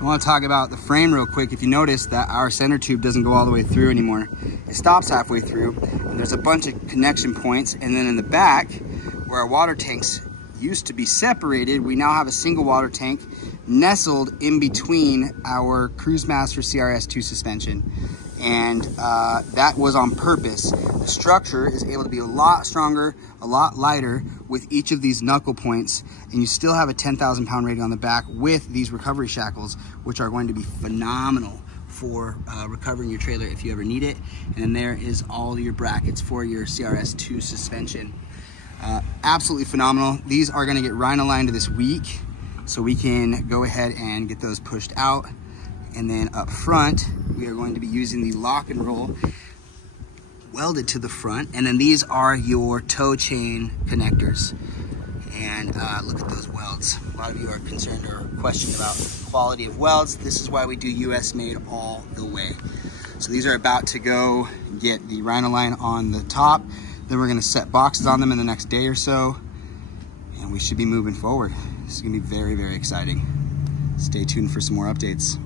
I want to talk about the frame real quick. If you notice that our center tube doesn't go all the way through anymore. It stops halfway through, and there's a bunch of connection points. And then in the back, where our water tanks used to be separated, we now have a single water tank nestled in between our Cruise Master CRS2 suspension. And that was on purpose. The structure is able to be a lot stronger, a lot lighter with each of these knuckle points, and you still have a 10,000 pound rating on the back with these recovery shackles, which are going to be phenomenal for recovering your trailer if you ever need it. And then there is all your brackets for your CRS2 suspension. Absolutely phenomenal. These are gonna get rhino lined this week, so we can go ahead and get those pushed out. And then up front, we are going to be using the lock and roll welded to the front. And then these are your tow chain connectors. And look at those welds. A lot of you are concerned or questioned about quality of welds. This is why we do US made all the way. So these are about to go get the rhino line on the top. Then we're gonna set boxes on them in the next day or so. And we should be moving forward. This is gonna be very, very exciting. Stay tuned for some more updates.